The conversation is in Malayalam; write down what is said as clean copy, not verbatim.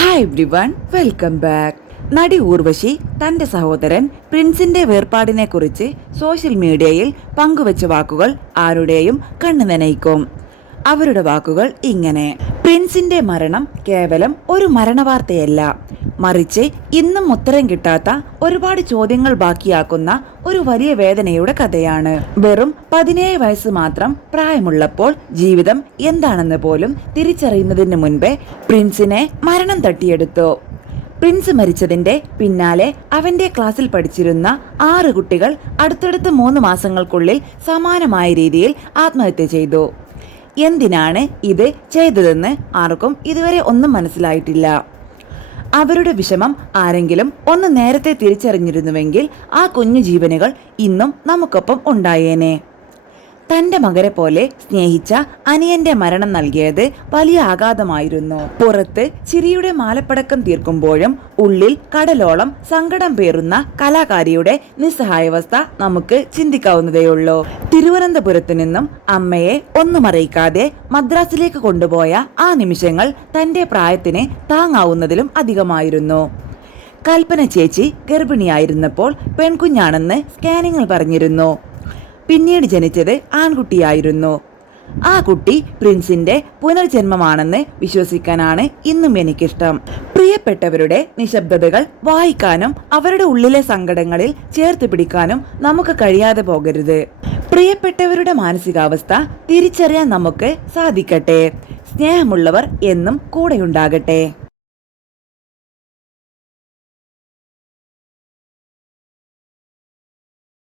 Hi everyone, welcome back. നടി ഊർവശി തന്റെ സഹോദരൻ പ്രിൻസിന്റെ വേർപാടിനെ കുറിച്ച് സോഷ്യൽ മീഡിയയിൽ പങ്കുവച്ച വാക്കുകൾ ആരുടെയും കണ്ണു നനയിക്കും. അവരുടെ വാക്കുകൾ ഇങ്ങനെ: പ്രിൻസിന്റെ മരണം കേവലം ഒരു മരണവാർത്തയല്ല, മറിച്ച് ഇന്നും ഉത്തരം കിട്ടാത്ത ഒരുപാട് ചോദ്യങ്ങൾ ബാക്കിയാക്കുന്ന ഒരു വലിയ വേദനയുടെ കഥയാണ്. വെറും 17 വയസ്സ് മാത്രം പ്രായമുള്ളപ്പോൾ ജീവിതം എന്താണെന്ന് പോലും തിരിച്ചറിയുന്നതിന് മുൻപേ പ്രിൻസിനെ മരണം തട്ടിയെടുത്തു. പ്രിൻസ് മരിച്ചതിന്റെ പിന്നാലെ അവന്റെ ക്ലാസ്സിൽ പഠിച്ചിരുന്ന 6 കുട്ടികൾ അടുത്തടുത്ത് 3 മാസങ്ങൾക്കുള്ളിൽ സമാനമായ രീതിയിൽ ആത്മഹത്യ ചെയ്തു. എന്തിനാണ് ഇത് ചെയ്തതെന്ന് ആർക്കും ഇതുവരെ ഒന്നും മനസ്സിലായിട്ടില്ല. അവരുടെ വിഷമം ആരെങ്കിലും ഒന്ന് നേരത്തെ തിരിച്ചറിഞ്ഞിരുന്നുവെങ്കിൽ ആ കുഞ്ഞു ജീവനുകൾ ഇന്നും നമുക്കൊപ്പം ഉണ്ടായേനെ. തന്റെ മകനെ പോലെ സ്നേഹിച്ച അനിയന്റെ മരണം നൽകിയത് വലിയ ആഘാതമായിരുന്നു. പുറത്ത് ചിരിയുടെ മാലപ്പടക്കം തീർക്കുമ്പോഴും ഉള്ളിൽ കടലോളം സങ്കടം പേറുന്ന കലാകാരിയുടെ നിസ്സഹായാവസ്ഥ നമുക്ക് ചിന്തിക്കാവുന്നതേയുള്ളൂ. തിരുവനന്തപുരത്തു നിന്നും അമ്മയെ ഒന്നും അറിയിക്കാതെ മദ്രാസിലേക്ക് കൊണ്ടുപോയ ആ നിമിഷങ്ങൾ തന്റെ പ്രായത്തിന് താങ്ങാവുന്നതിലും അധികമായിരുന്നു. കൽപ്പന ചേച്ചി ഗർഭിണിയായിരുന്നപ്പോൾ പെൺകുഞ്ഞാണെന്ന് സ്കാനിങ്ങിൽ പറഞ്ഞിരുന്നു. പിന്നീട് ജനിച്ചത് ആൺകുട്ടിയായിരുന്നു. ആ കുട്ടി പ്രിൻസിന്റെ പുനർജന്മമാണെന്ന് വിശ്വസിക്കാനാണ് ഇന്നും എനിക്കിഷ്ടം. പ്രിയപ്പെട്ടവരുടെ നിശബ്ദതകൾ വായിക്കാനും അവരുടെ ഉള്ളിലെ സങ്കടങ്ങളിൽ ചേർത്ത് പിടിക്കാനും നമുക്ക് കഴിയാതെ പോകരുത്. പ്രിയപ്പെട്ടവരുടെ മാനസികാവസ്ഥ തിരിച്ചറിയാൻ നമുക്ക് സാധിക്കട്ടെ. സ്നേഹമുള്ളവർ എന്നും കൂടെയുണ്ടാകട്ടെ.